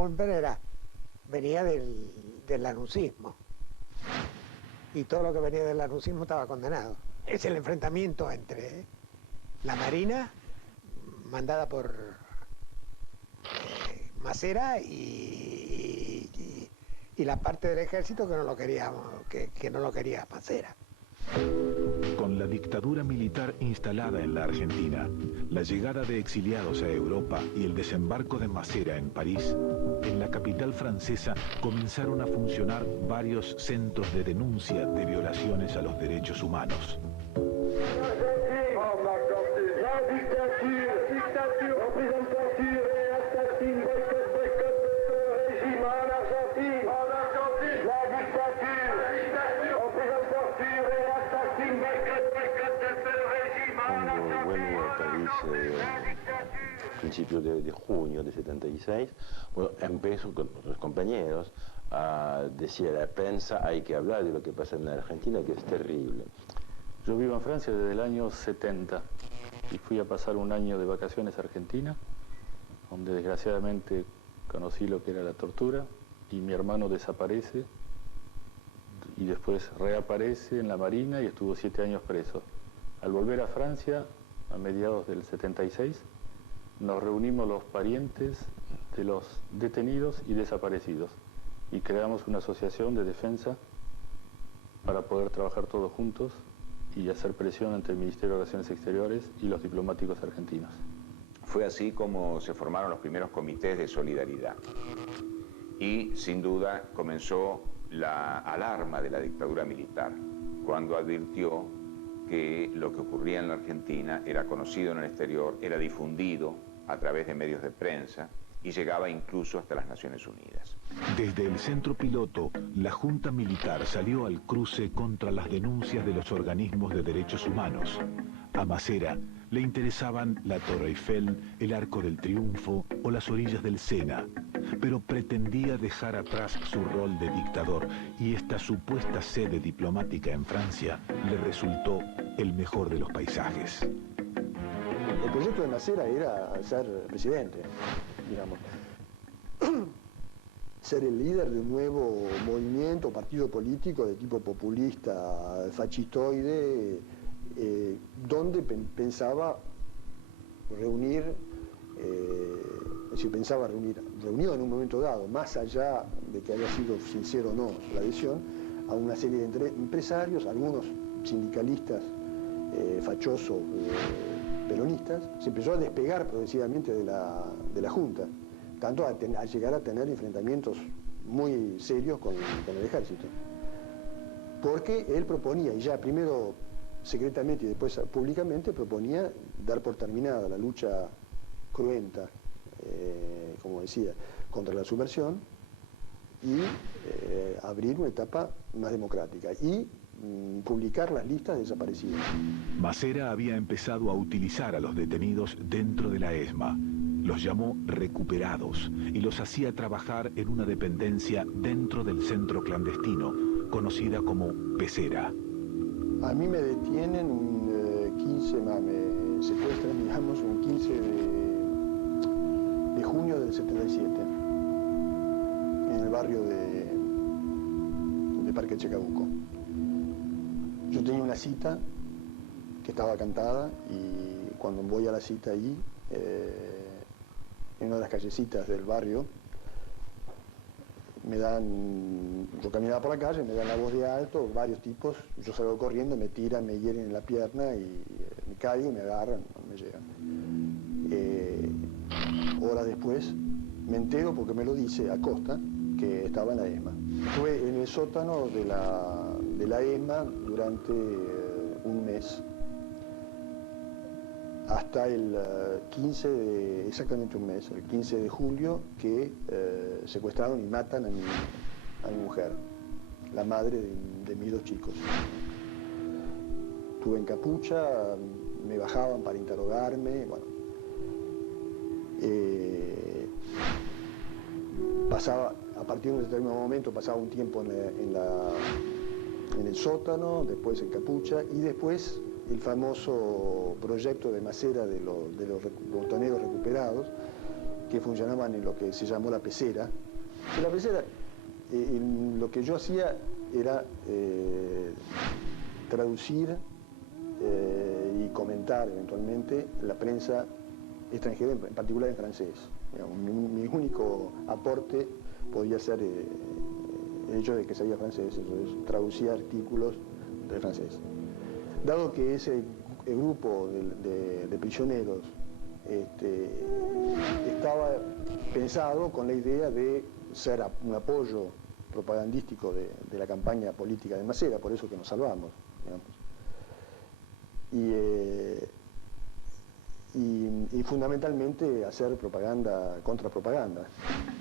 Raubenberg venía del lanusismo. Y todo lo que venía del lanusismo estaba condenado. Es el enfrentamiento entre la Marina, mandada por Massera, y la parte del ejército que no lo quería, que no lo quería Massera. Con la dictadura militar instalada en la Argentina, la llegada de exiliados a Europa y el desembarco de Massera en París, en la capital francesa comenzaron a funcionar varios centros de denuncia de violaciones a los derechos humanos. Cuando vuelvo a París a principios de junio de 76, bueno, empiezo con los compañeros a decir a la prensa: hay que hablar de lo que pasa en la Argentina, que es terrible. Yo vivo en Francia desde el año 70 y fui a pasar un año de vacaciones a Argentina, donde desgraciadamente conocí lo que era la tortura, y mi hermano desaparece y después reaparece en la Marina y estuvo 7 años preso. Al volver a Francia, a mediados del 76, nos reunimos los parientes de los detenidos y desaparecidos y creamos una asociación de defensa para poder trabajar todos juntos y hacer presión ante el Ministerio de Relaciones Exteriores y los diplomáticos argentinos. Fue así como se formaron los primeros comités de solidaridad. Y sin duda comenzó la alarma de la dictadura militar, cuando advirtió que lo que ocurría en la Argentina era conocido en el exterior, era difundido a través de medios de prensa y llegaba incluso hasta las Naciones Unidas. Desde el centro piloto, la Junta Militar salió al cruce contra las denuncias de los organismos de derechos humanos. A Massera le interesaban la Torre Eiffel, el Arco del Triunfo o las orillas del Sena, pero pretendía dejar atrás su rol de dictador, y esta supuesta sede diplomática en Francia le resultó el mejor de los paisajes. El proyecto de Massera era ser presidente, digamos. Ser el líder de un nuevo movimiento, partido político de tipo populista, fascistoide, donde pensaba reunir, reunió en un momento dado, más allá de que haya sido sincero o no la adhesión, a una serie de empresarios, algunos sindicalistas fachosos, peronistas. Se empezó a despegar progresivamente de la Junta, tanto a llegar a tener enfrentamientos muy serios con el ejército. Porque él proponía, y ya primero secretamente y después públicamente, proponía dar por terminada la lucha cruenta, como decía, contra la subversión, y abrir una etapa más democrática y publicar las listas de desaparecidos. Massera había empezado a utilizar a los detenidos dentro de la ESMA. Los llamó recuperados y los hacía trabajar en una dependencia dentro del centro clandestino, conocida como pecera. A mí me detienen me secuestran, digamos, un 15 de junio del 77, en el barrio de Parque Chacabuco. Yo tenía una cita que estaba cantada, y cuando voy a la cita ahí, en una de las callecitas del barrio, yo caminaba por la calle, me dan la voz de alto, varios tipos, yo salgo corriendo, me tiran, me hieren en la pierna y me caigo, me agarran, me llegan. Horas después me entero, porque me lo dice Acosta, que estaba en la ESMA. Estuve en el sótano de la ESMA durante un mes, hasta el 15 exactamente un mes, el 15 de julio, que secuestraron y matan a mi mujer, la madre de mis 2 chicos. Estuve en capucha, me bajaban para interrogarme, bueno. A partir de un determinado momento pasaba un tiempo en el sótano, después en capucha, y después el famoso proyecto de Massera de los botoneros recuperados, que funcionaban en lo que se llamó la pecera. Y la pecera, lo que yo hacía era traducir y comentar eventualmente la prensa extranjera, en particular en francés. Digamos, mi único aporte podía ser el hecho de que sabía francés, entonces traducía artículos de francés. Dado que ese grupo de prisioneros estaba pensado con la idea de ser un apoyo propagandístico de la campaña política de Masera, por eso que nos salvamos, digamos. Y fundamentalmente hacer propaganda, contrapropaganda.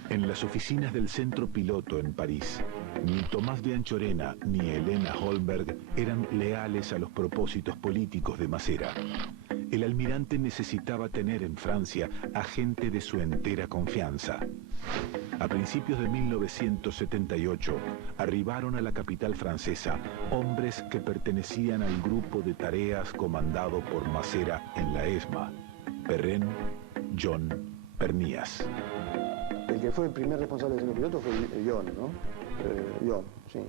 En las oficinas del Centro Piloto en París, ni Tomás de Anchorena ni Elena Holmberg eran leales a los propósitos políticos de Masera. El almirante necesitaba tener en Francia a gente de su entera confianza. A principios de 1978, arribaron a la capital francesa hombres que pertenecían al grupo de tareas comandado por Masera en la ESMA: Perrin, John, Pernías. El que fue el primer responsable del Centro Piloto fue John, ¿no? John, sí.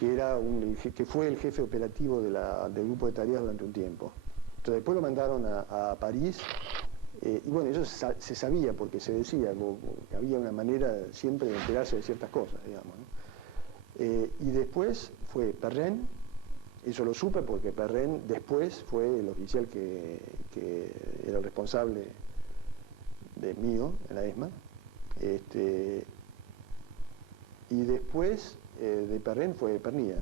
Que fue el jefe operativo del grupo de tareas durante un tiempo. Entonces después lo mandaron a París. Y bueno, eso se sabía porque se decía que había una manera siempre de enterarse de ciertas cosas, digamos, ¿no? Y después fue Perrin, eso lo supe porque Perrin después fue el oficial que era el responsable mío en la ESMA. Y después de Perrin fue Pernías.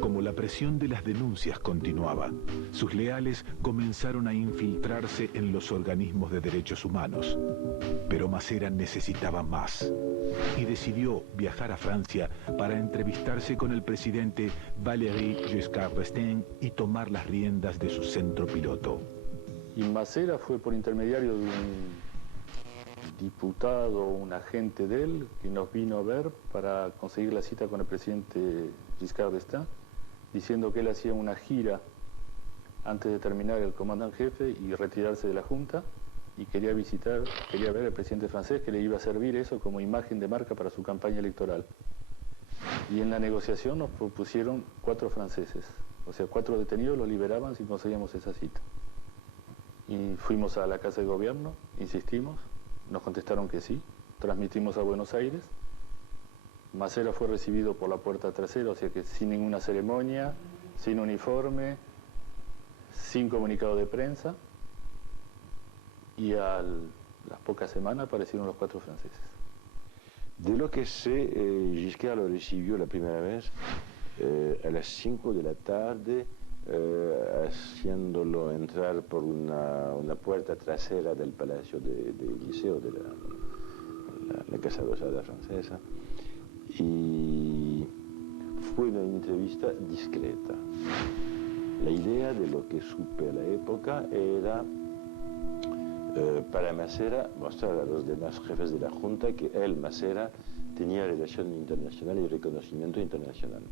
Como la presión de las denuncias continuaba, sus leales comenzaron a infiltrarse en los organismos de derechos humanos. Pero Masera necesitaba más y decidió viajar a Francia para entrevistarse con el presidente Valéry Giscard d'Estaing y tomar las riendas de su Centro Piloto. Y Masera fue por intermediario de un diputado, un agente de él, que nos vino a ver para conseguir la cita con el presidente Giscard d'Estaing, diciendo que él hacía una gira antes de terminar el comando en jefe y retirarse de la Junta, y quería ver al presidente francés, que le iba a servir eso como imagen de marca para su campaña electoral. Y en la negociación nos propusieron 4 franceses, o sea, 4 detenidos los liberaban si conseguíamos esa cita. Y fuimos a la Casa de Gobierno, insistimos, nos contestaron que sí, transmitimos a Buenos Aires. Masera fue recibido por la puerta trasera, o sea que sin ninguna ceremonia, sin uniforme, sin comunicado de prensa, y a las pocas semanas aparecieron los 4 franceses. De lo que sé, Giscard lo recibió la primera vez a las 5 de la tarde, haciéndolo entrar por una puerta trasera del Palacio del Liceo, de la Casa Rosada francesa, y fue una entrevista discreta. La idea de lo que supe a la época era para Masera mostrar a los demás jefes de la Junta que él, Masera, tenía relación internacional y reconocimiento internacional,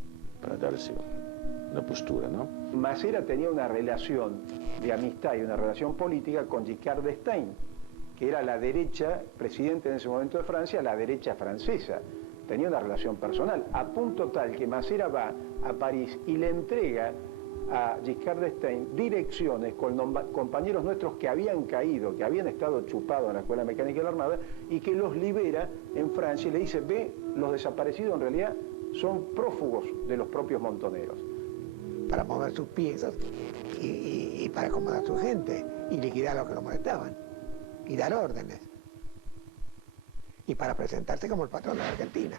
para darse una postura, ¿no? Masera tenía una relación de amistad y una relación política con Giscard d'Estaing, que era la derecha, presidente en ese momento de Francia, la derecha francesa. Tenía una relación personal, a punto tal que Masera va a París y le entrega a Giscard d'Estaing direcciones con compañeros nuestros que habían caído, que habían estado chupados en la Escuela Mecánica de la Armada, y que los libera en Francia y le dice: ve, los desaparecidos en realidad son prófugos de los propios montoneros. Para mover sus piezas y para acomodar a su gente y liquidar a los que lo molestaban y dar órdenes. Y para presentarse como el patrón de la Argentina.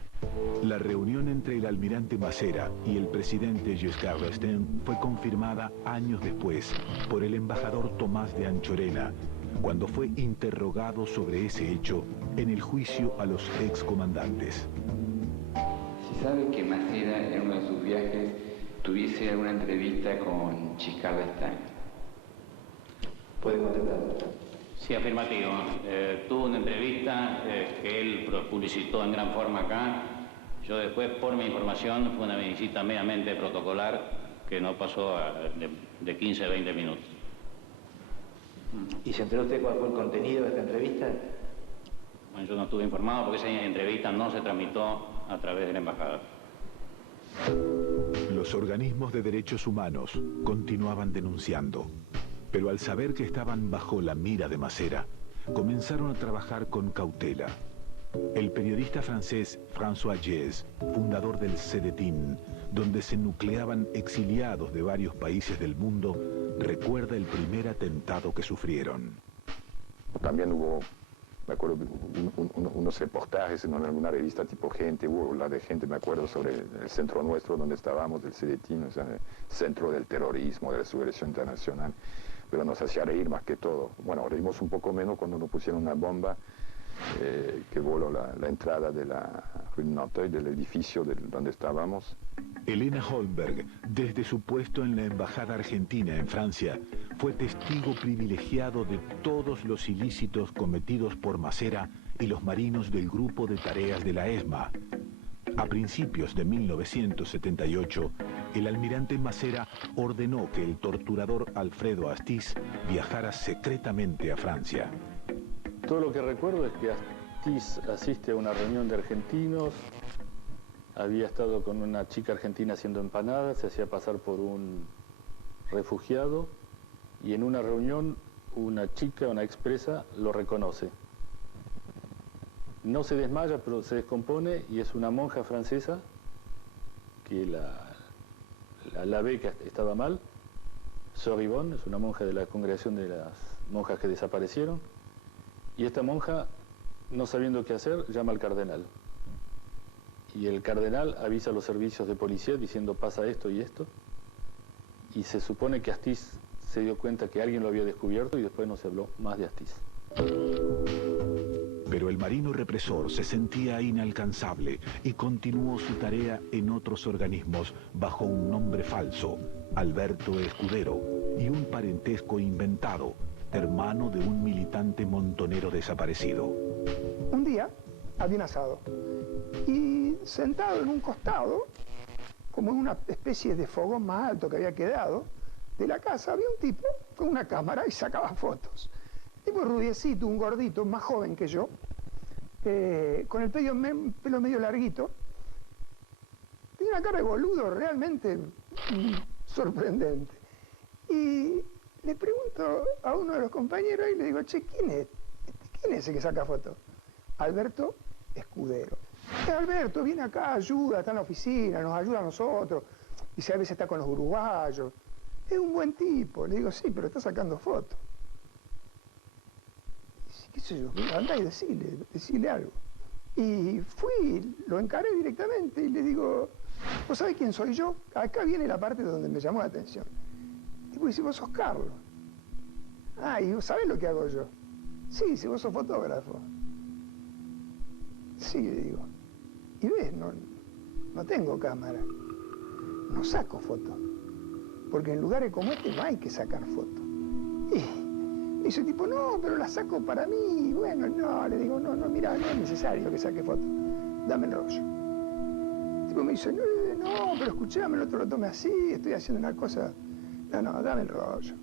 La reunión entre el almirante Masera y el presidente Giscard d'Estaing fue confirmada años después por el embajador Tomás de Anchorena, cuando fue interrogado sobre ese hecho en el juicio a los excomandantes. Se sabe que Masera en uno de sus viajes tuviese alguna entrevista con Giscard d'Estaing. ¿Puede contestar? Sí, afirmativo. Tuvo una entrevista que él publicitó en gran forma acá. Yo después, por mi información, fue una visita meramente protocolar que no pasó de 15 a 20 minutos. ¿Y se enteró usted cuál fue el contenido de esta entrevista? Yo no estuve informado porque esa entrevista no se tramitó a través de la embajada. Los organismos de derechos humanos continuaban denunciando, pero al saber que estaban bajo la mira de Macera, comenzaron a trabajar con cautela. El periodista francés François Gies, fundador del CEDETIN, donde se nucleaban exiliados de varios países del mundo, recuerda el primer atentado que sufrieron. También hubo, me acuerdo, unos reportajes en alguna revista tipo Gente, hubo la de Gente, me acuerdo, sobre el centro nuestro donde estábamos, del CEDETIN, o sea, el centro del terrorismo, de la subversión internacional, pero nos hacía reír más que todo. Bueno, reímos un poco menos cuando nos pusieron una bomba que voló la entrada de la Rue Noteuil, del edificio donde estábamos. Elena Holmberg, desde su puesto en la Embajada Argentina en Francia, fue testigo privilegiado de todos los ilícitos cometidos por Macera y los marinos del grupo de tareas de la ESMA. A principios de 1978, el almirante Macera ordenó que el torturador Alfredo Astiz viajara secretamente a Francia. Todo lo que recuerdo es que Astiz asiste a una reunión de argentinos, había estado con una chica argentina haciendo empanadas, se hacía pasar por un refugiado y en una reunión una chica, una expresa, lo reconoce. No se desmaya, pero se descompone y es una monja francesa que la ve que estaba mal. Sœur Yvonne es una monja de la congregación de las monjas que desaparecieron. Y esta monja, no sabiendo qué hacer, llama al cardenal. Y el cardenal avisa a los servicios de policía diciendo pasa esto y esto. Y se supone que Astiz se dio cuenta que alguien lo había descubierto y después no se habló más de Astiz. Pero el marino represor se sentía inalcanzable y continuó su tarea en otros organismos bajo un nombre falso, Alberto Escudero, y un parentesco inventado, hermano de un militante montonero desaparecido. Un día había un asado y sentado en un costado, como en una especie de fogón más alto que había quedado de la casa, había un tipo con una cámara y sacaba fotos. Tipo rubiecito, un gordito, más joven que yo, con el pelo medio larguito. Tenía una cara de boludo realmente sorprendente. Y le pregunto a uno de los compañeros y le digo, che, ¿quién es ese que saca fotos? Alberto Escudero. Alberto viene acá, ayuda, está en la oficina, nos ayuda a nosotros. Dice, a veces está con los uruguayos. Es un buen tipo. Le digo, sí, pero está sacando fotos. Qué sé yo, andá y decile algo. Y fui, lo encaré directamente y le digo, ¿vos sabés quién soy yo? Acá viene la parte donde me llamó la atención. Y pues dice, vos sos Carlos. Ah, ¿y vos sabés lo que hago yo? Sí, si vos sos fotógrafo. Sí, le digo. Y ves, no tengo cámara. No saco fotos. Porque en lugares como este no hay que sacar fotos. Y dice tipo, no, pero la saco para mí. Bueno, no, le digo, no, mirá, no es necesario que saque fotos. Dame el rollo. El tipo me dice, no, pero escuchame, el otro lo tome así, estoy haciendo una cosa. No, dame el rollo.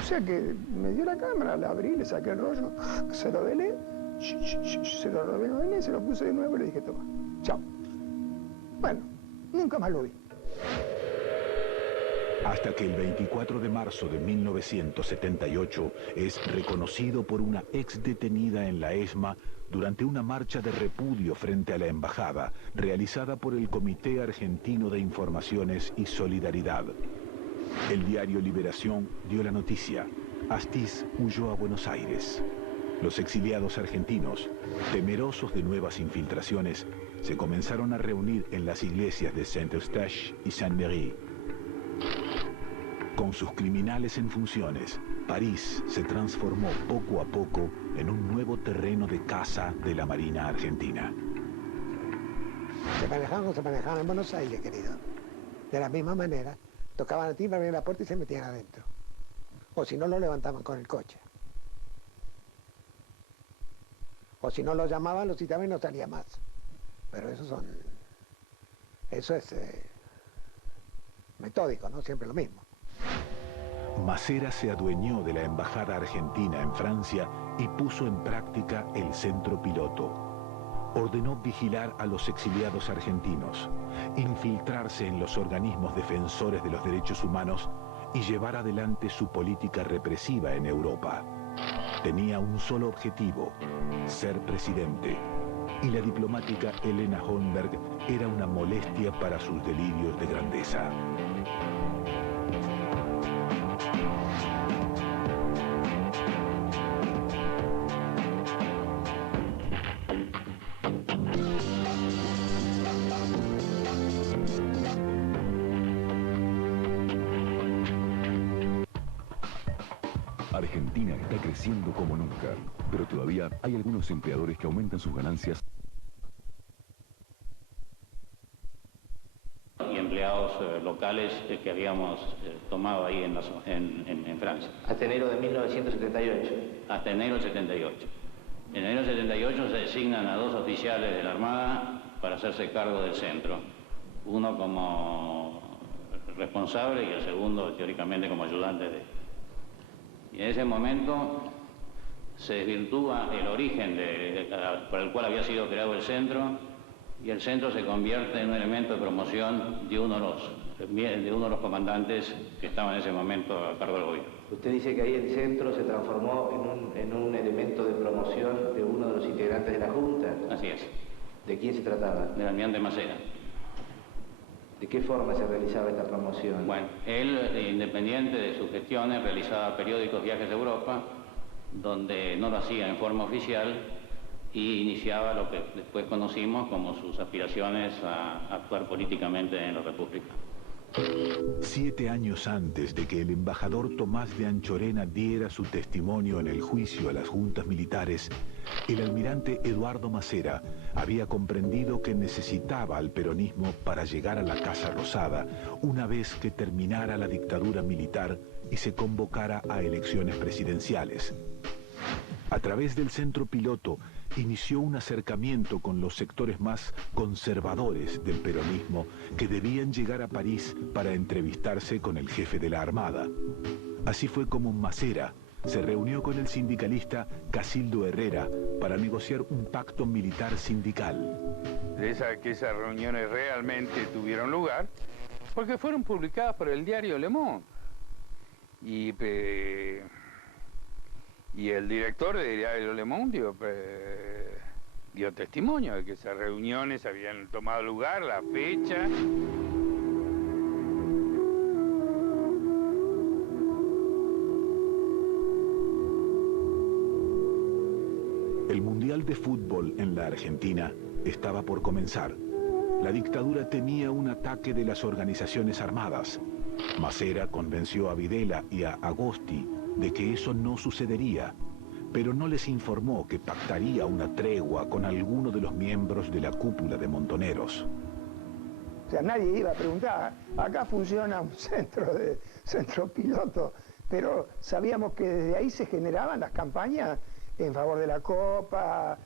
O sea que me dio la cámara, la abrí, le saqué el rollo, se lo velé, se lo revelé, se lo puse de nuevo y le dije, toma, chao. Bueno, nunca más lo vi. Hasta que el 24 de marzo de 1978 es reconocido por una ex detenida en la ESMA durante una marcha de repudio frente a la embajada realizada por el Comité Argentino de Informaciones y Solidaridad. El diario Liberación dio la noticia. Astiz huyó a Buenos Aires. Los exiliados argentinos, temerosos de nuevas infiltraciones, se comenzaron a reunir en las iglesias de Saint-Eustache y Saint-Merry. Con sus criminales en funciones, París se transformó poco a poco en un nuevo terreno de caza de la Marina Argentina. Se manejaban en Buenos Aires, querido. De la misma manera, tocaban a timbre, abrían la puerta y se metían adentro. O si no, lo levantaban con el coche. O si no, lo llamaban, lo citaban y no salía más. Pero eso es metódico, ¿no? Siempre lo mismo. Masera se adueñó de la embajada argentina en Francia y puso en práctica el centro piloto. Ordenó vigilar a los exiliados argentinos, infiltrarse en los organismos defensores de los derechos humanos y llevar adelante su política represiva en Europa. Tenía un solo objetivo: ser presidente. Y la diplomática Helena Holmberg era una molestia para sus delirios de grandeza. Argentina está creciendo como nunca, pero todavía hay algunos empleadores que aumentan sus ganancias. Y empleados locales que habíamos tomado ahí en Francia. Hasta enero de 1978. Hasta enero del 78. En enero del 78 se designan a 2 oficiales de la Armada para hacerse cargo del centro. Uno como responsable y el segundo teóricamente como ayudante de... Y en ese momento se desvirtúa el origen por el cual había sido creado el centro, y el centro se convierte en un elemento de promoción de uno de los comandantes que estaban en ese momento a cargo del gobierno. Usted dice que ahí el centro se transformó en un elemento de promoción de uno de los integrantes de la Junta. Así es. ¿De quién se trataba? Del almirante Masera. ¿De qué forma se realizaba esta promoción? Bueno, él, independiente de sus gestiones, realizaba periódicos viajes a Europa, donde no lo hacía en forma oficial, y iniciaba lo que después conocimos como sus aspiraciones a actuar políticamente en la República. 7 años antes de que el embajador Tomás de Anchorena diera su testimonio en el juicio a las juntas militares, el almirante Eduardo Masera había comprendido que necesitaba al peronismo para llegar a la Casa Rosada una vez que terminara la dictadura militar y se convocara a elecciones presidenciales. A través del centro piloto inició un acercamiento con los sectores más conservadores del peronismo que debían llegar a París para entrevistarse con el jefe de la Armada. Así fue como Masera se reunió con el sindicalista Casildo Herrera para negociar un pacto militar sindical. Que esas reuniones realmente tuvieron lugar porque fueron publicadas por el diario Le Monde. Y el director del diario Le Monde dio testimonio de que esas reuniones habían tomado lugar, la fecha. El Mundial de Fútbol en la Argentina estaba por comenzar. La dictadura temía un ataque de las organizaciones armadas. Masera convenció a Videla y a Agosti de que eso no sucedería, pero no les informó que pactaría una tregua con alguno de los miembros de la cúpula de Montoneros. O sea, nadie iba a preguntar, acá funciona un centro piloto, pero sabíamos que desde ahí se generaban las campañas en favor de la Copa,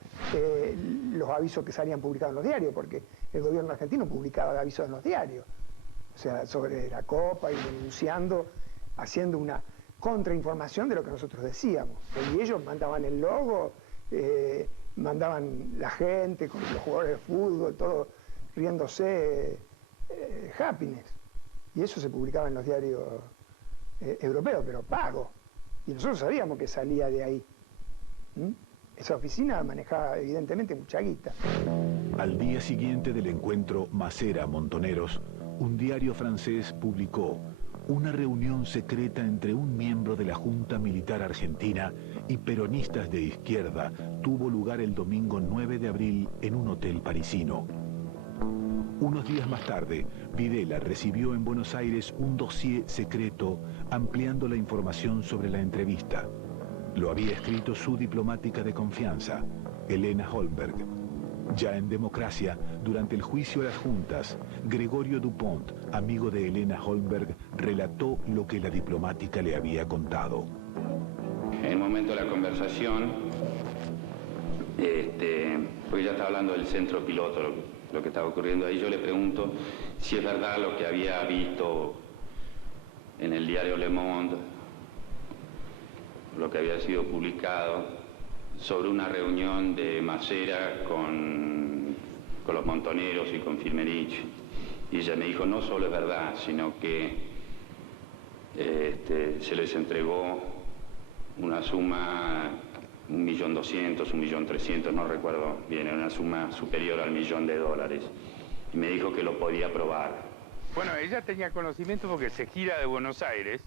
los avisos que salían publicados en los diarios, porque el gobierno argentino publicaba avisos en los diarios, o sea, sobre la Copa y denunciando, haciendo una contrainformación de lo que nosotros decíamos. Y ellos mandaban el logo, mandaban la gente con los jugadores de fútbol, todo riéndose, happiness. Y eso se publicaba en los diarios europeos, pero pago. Y nosotros sabíamos que salía de ahí. Esa oficina manejaba evidentemente mucha guita. Al día siguiente del encuentro Masera-Montoneros, un diario francés publicó: una reunión secreta entre un miembro de la Junta Militar Argentina y peronistas de izquierda tuvo lugar el domingo 9 de abril en un hotel parisino. Unos días más tarde, Videla recibió en Buenos Aires un dossier secreto ampliando la información sobre la entrevista. Lo había escrito su diplomática de confianza, Helena Holmberg. Ya en Democracia, durante el juicio a las juntas, Gregorio Dupont, amigo de Helena Holmberg, relató lo que la diplomática le había contado. En el momento de la conversación, porque ya estaba hablando del centro piloto, lo que estaba ocurriendo ahí, yo le pregunto si es verdad lo que había visto en el diario Le Monde, lo que había sido publicado sobre una reunión de Masera con los Montoneros y con Firmenich. Y ella me dijo, no solo es verdad, sino que se les entregó una suma, 1.200.000, 1.300.000, no recuerdo bien, era una suma superior al $1.000.000. Y me dijo que lo podía probar. Bueno, ella tenía conocimiento porque se gira de Buenos Aires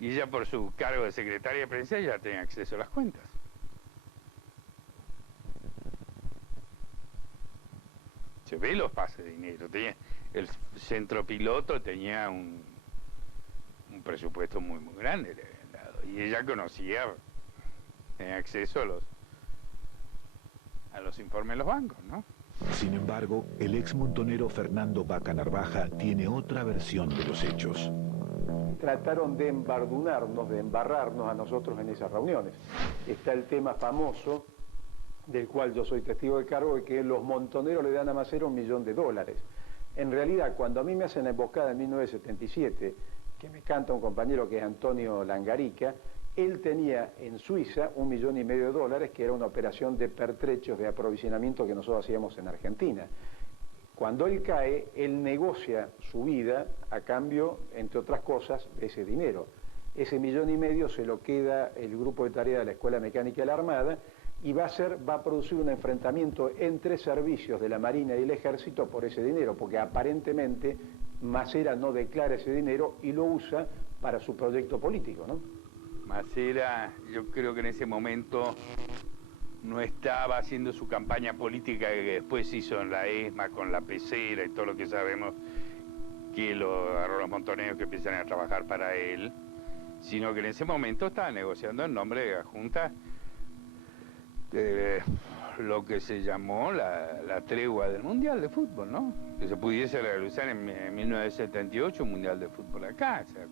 y ella por su cargo de secretaria de prensa ya tenía acceso a las cuentas. Se ve los pases de dinero. El centro piloto tenía un presupuesto muy grande le habían dado, y ella tenía acceso a los informes de los bancos, ¿no? Sin embargo, el ex montonero Fernando Vaca Narvaja tiene otra versión de los hechos. Trataron de embardunarnos, de embarrarnos a nosotros en esas reuniones. Está el tema famoso, del cual yo soy testigo de cargo, de que los montoneros le dan a Masera $1 millón. En realidad, cuando a mí me hacen la emboscada en 1977, que me canta un compañero que es Antonio Langarica, él tenía en Suiza $1,5 millones, que era una operación de pertrechos de aprovisionamiento que nosotros hacíamos en Argentina. Cuando él cae, él negocia su vida a cambio, entre otras cosas, de ese dinero. Ese $1,5 millones se lo queda el grupo de tarea de la Escuela Mecánica de la Armada y va a producir un enfrentamiento entre servicios de la Marina y el Ejército por ese dinero, porque aparentemente Masera no declara ese dinero y lo usa para su proyecto político, ¿no? Masera, yo creo que en ese momento no estaba haciendo su campaña política que después hizo en la ESMA con la pecera y todo lo que sabemos, que lo agarró los montoneros que empiezan a trabajar para él, sino que en ese momento estaba negociando en nombre de la Junta lo que se llamó la tregua del Mundial de Fútbol, ¿no? Que se pudiese realizar en 1978 un Mundial de Fútbol acá. O sea,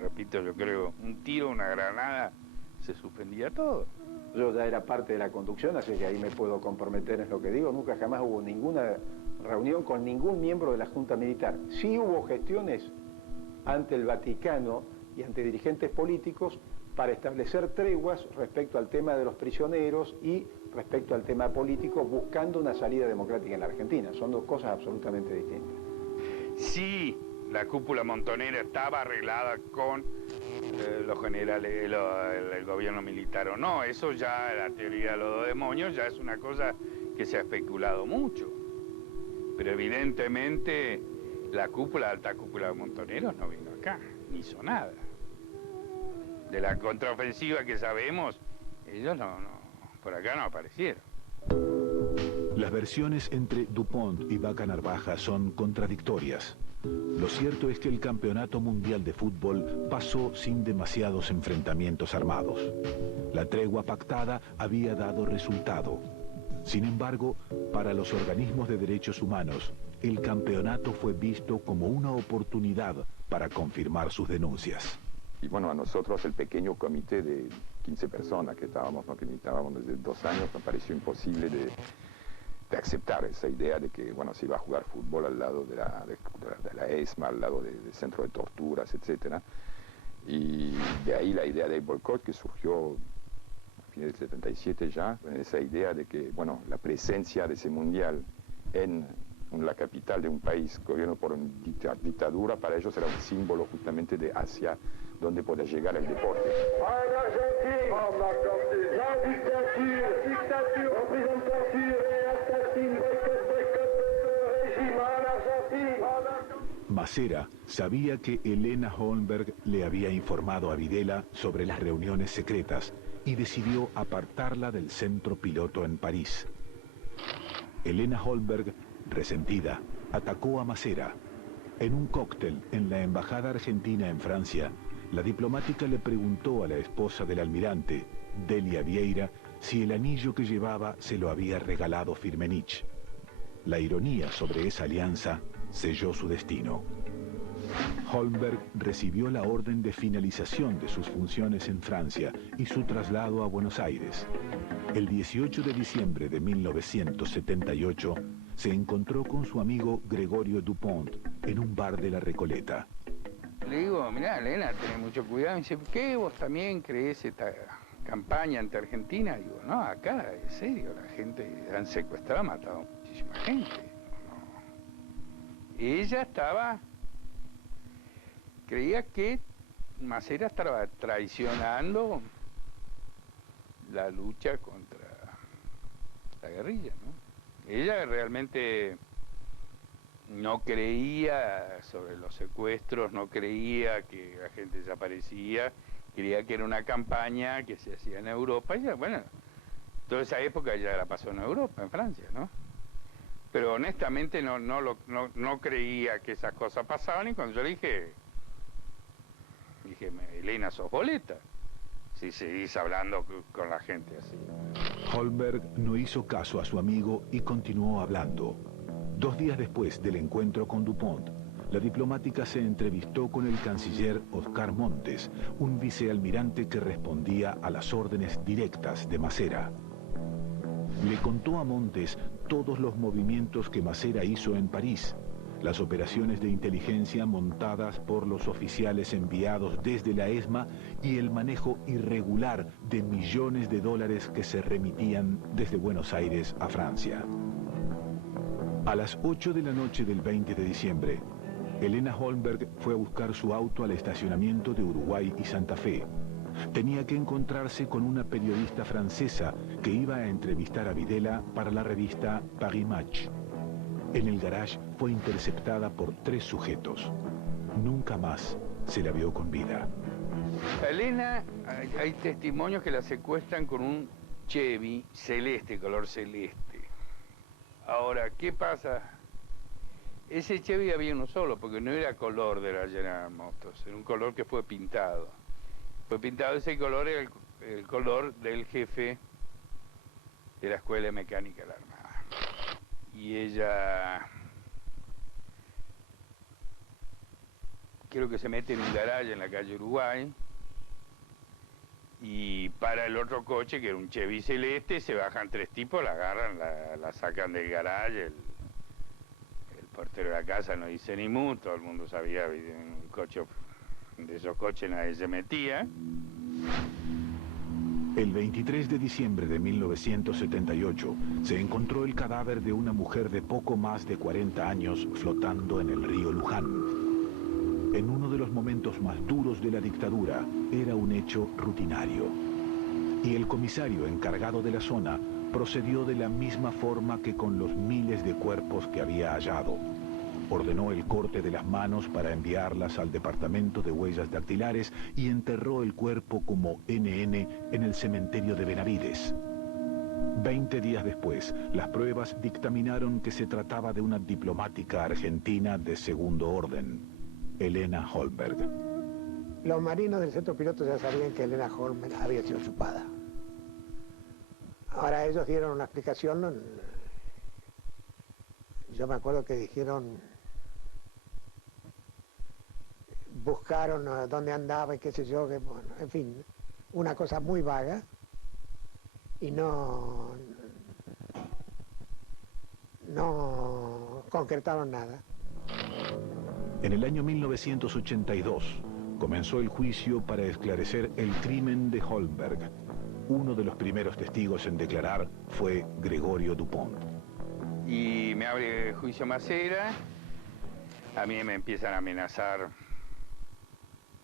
repito, yo creo, un tiro, una granada, se suspendía todo. Yo ya era parte de la conducción, así que ahí me puedo comprometer en lo que digo. Nunca jamás hubo ninguna reunión con ningún miembro de la Junta Militar. Sí hubo gestiones ante el Vaticano y ante dirigentes políticos para establecer treguas respecto al tema de los prisioneros y respecto al tema político, buscando una salida democrática en la Argentina. Son dos cosas absolutamente distintas. Sí, la cúpula montonera estaba arreglada con los generales, el gobierno militar o no. Eso ya, la teoría de los dos demonios, ya es una cosa que se ha especulado mucho. Pero evidentemente la alta cúpula de montoneros no vino acá, ni hizo nada. De la contraofensiva que sabemos, ellos por acá no aparecieron. Las versiones entre Dupont y Vaca Narvaja son contradictorias. Lo cierto es que el Campeonato Mundial de Fútbol pasó sin demasiados enfrentamientos armados. La tregua pactada había dado resultado. Sin embargo, para los organismos de derechos humanos, el campeonato fue visto como una oportunidad para confirmar sus denuncias. Y bueno, a nosotros el pequeño comité de 15 personas que militábamos desde 2 años, nos pareció imposible de aceptar esa idea de que, bueno, se iba a jugar fútbol al lado de la ESMA, al lado del centro de torturas, etc. Y de ahí la idea del boicot que surgió a fines del 77 ya, esa idea de que, bueno, la presencia de ese mundial en la capital de un país gobierno por una dictadura, para ellos era un símbolo justamente de hacia donde podía llegar el deporte. Masera sabía que Helena Holmberg le había informado a Videla sobre las reuniones secretas y decidió apartarla del centro piloto en París. Helena Holmberg, resentida, atacó a Masera. En un cóctel en la embajada argentina en Francia, la diplomática le preguntó a la esposa del almirante, Delia Vieira, si el anillo que llevaba se lo había regalado Firmenich. La ironía sobre esa alianza selló su destino. Holmberg recibió la orden de finalización de sus funciones en Francia y su traslado a Buenos Aires. El 18 de diciembre de 1978 se encontró con su amigo Gregorio Dupont en un bar de La Recoleta. le digo, mirá, Elena, tenés mucho cuidado. Me dice, ¿qué? ¿Vos también creés esta campaña ante Argentina? Digo, no, acá, en serio, la gente han secuestrado, han matado muchísima gente. No. Ella creía que Masera estaba traicionando la lucha contra la guerrilla, ¿no? Ella realmente no creía sobre los secuestros, no creía que la gente desaparecía, creía que era una campaña que se hacía en Europa. Y bueno, toda esa época ya la pasó en Europa, en Francia, ¿no? Pero honestamente no creía que esas cosas pasaban, y cuando yo le dije, Elena, sos boleta, si seguís hablando con la gente así. Holmberg no hizo caso a su amigo y continuó hablando. 2 días después del encuentro con Dupont, la diplomática se entrevistó con el canciller Oscar Montes, un vicealmirante que respondía a las órdenes directas de Masera. Le contó a Montes todos los movimientos que Masera hizo en París, las operaciones de inteligencia montadas por los oficiales enviados desde la ESMA y el manejo irregular de millones de dólares que se remitían desde Buenos Aires a Francia. A las 8 de la noche del 20 de diciembre, Elena Holmberg fue a buscar su auto al estacionamiento de Uruguay y Santa Fe. Tenía que encontrarse con una periodista francesa que iba a entrevistar a Videla para la revista Paris Match. En el garage fue interceptada por 3 sujetos. Nunca más se la vio con vida. A Elena hay testimonios que la secuestran con un Chevy celeste, color celeste. Ahora, ¿qué pasa? Ese Chevy había uno solo, porque no era color de la General Motors, era un color que fue pintado. Fue pintado, ese color era el color del jefe de la Escuela de Mecánica de la Armada. Y ella, creo que se mete en un garaje en la calle Uruguay, y para el otro coche, que era un Chevy celeste, se bajan 3 tipos, la agarran, la sacan del garaje, el portero de la casa no dice ni mu, todo el mundo sabía, en un coche, de esos coches nadie se metía. El 23 de diciembre de 1978 se encontró el cadáver de una mujer de poco más de 40 años flotando en el río Luján. En uno de los momentos más duros de la dictadura, era un hecho rutinario. Y el comisario encargado de la zona procedió de la misma forma que con los miles de cuerpos que había hallado. Ordenó el corte de las manos para enviarlas al departamento de huellas dactilares y enterró el cuerpo como NN en el cementerio de Benavides. 20 días después, las pruebas dictaminaron que se trataba de una diplomática argentina de segundo orden, Elena Holmberg. Los marinos del centro piloto ya sabían que Elena Holmberg había sido chupada. Ahora ellos dieron una explicación. Yo me acuerdo que dijeron, buscaron dónde andaba y qué sé yo, que, bueno, en fin, una cosa muy vaga, y no concretaron nada. En el año 1982 comenzó el juicio para esclarecer el crimen de Holmberg. Uno de los primeros testigos en declarar fue Gregorio Dupont. Y me abre el juicio Masera, a mí me empiezan a amenazar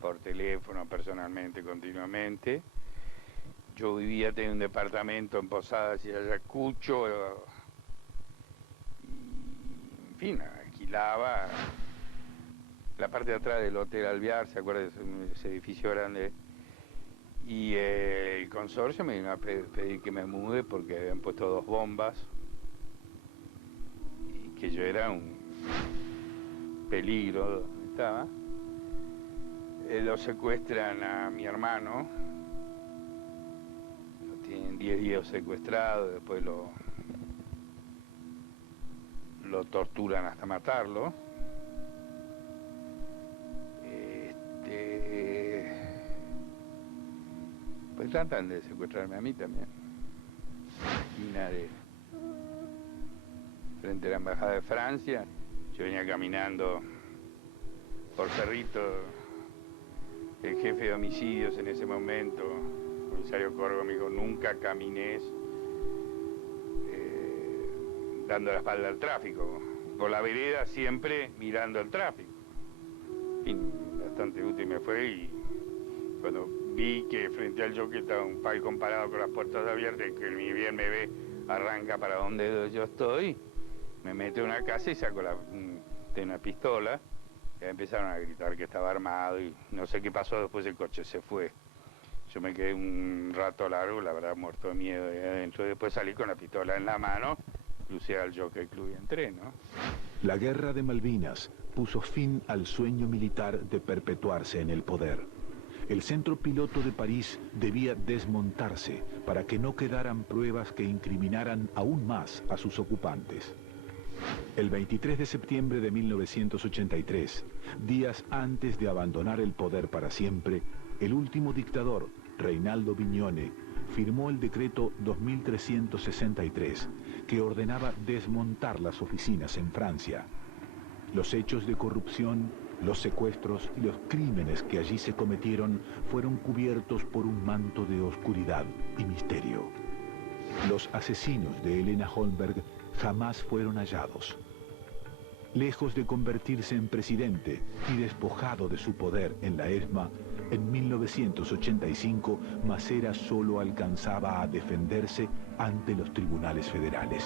por teléfono, personalmente, continuamente. Yo vivía, tenía un departamento en Posadas y Ayacucho, y, en fin, alquilaba la parte de atrás del Hotel Alvear, ¿se acuerda de ese edificio grande? Y el consorcio me vino a pedir que me mude porque habían puesto 2 bombas y que yo era un peligro donde estaba. Lo secuestran a mi hermano, lo tienen 10 días secuestrado, después lo torturan hasta matarlo. Pues tratan de secuestrarme a mí también. Esquina frente a la Embajada de Francia. Yo venía caminando por Cerrito el jefe de homicidios en ese momento, el comisario Corgo, me dijo, nunca camines dando la espalda al tráfico, por la vereda siempre mirando al tráfico. Y bastante útil me fue, y cuando vi que frente al jockey estaba un Falcon parado con las puertas abiertas y que el mi bien me ve, arranca para donde yo estoy, me mete en una casa y saco una pistola. Y empezaron a gritar que estaba armado y no sé qué pasó, después el coche se fue. Yo me quedé un rato largo, la verdad, muerto de miedo ahí adentro. Después salí con la pistola en la mano, crucé al Jockey Club y entré, ¿no? La guerra de Malvinas puso fin al sueño militar de perpetuarse en el poder. El centro piloto de París debía desmontarse para que no quedaran pruebas que incriminaran aún más a sus ocupantes. El 23 de septiembre de 1983, días antes de abandonar el poder para siempre, el último dictador, Reinaldo Vignone, firmó el decreto 2363, que ordenaba desmontar las oficinas en Francia. Los hechos de corrupción, los secuestros y los crímenes que allí se cometieron fueron cubiertos por un manto de oscuridad y misterio. Los asesinos de Helena Holmberg jamás fueron hallados. Lejos de convertirse en presidente y despojado de su poder en la ESMA, en 1985 Masera solo alcanzaba a defenderse ante los tribunales federales.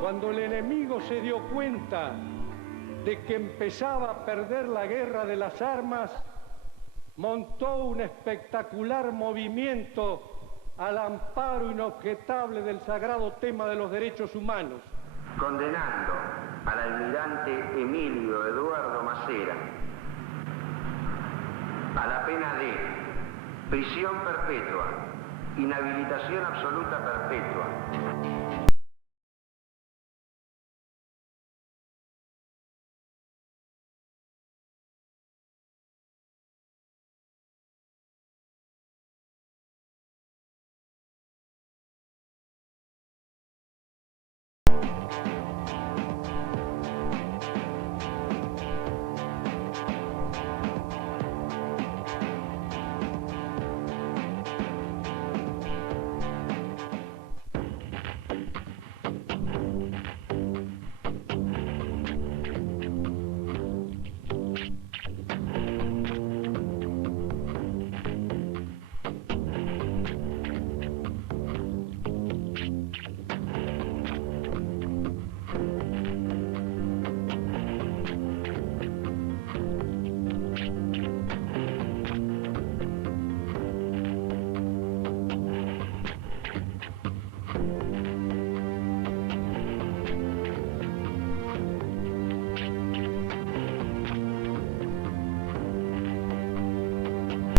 Cuando el enemigo se dio cuenta de que empezaba a perder la guerra de las armas, montó un espectacular movimiento al amparo inobjetable del sagrado tema de los derechos humanos. Condenando al almirante Emilio Eduardo Masera a la pena de prisión perpetua, inhabilitación absoluta perpetua,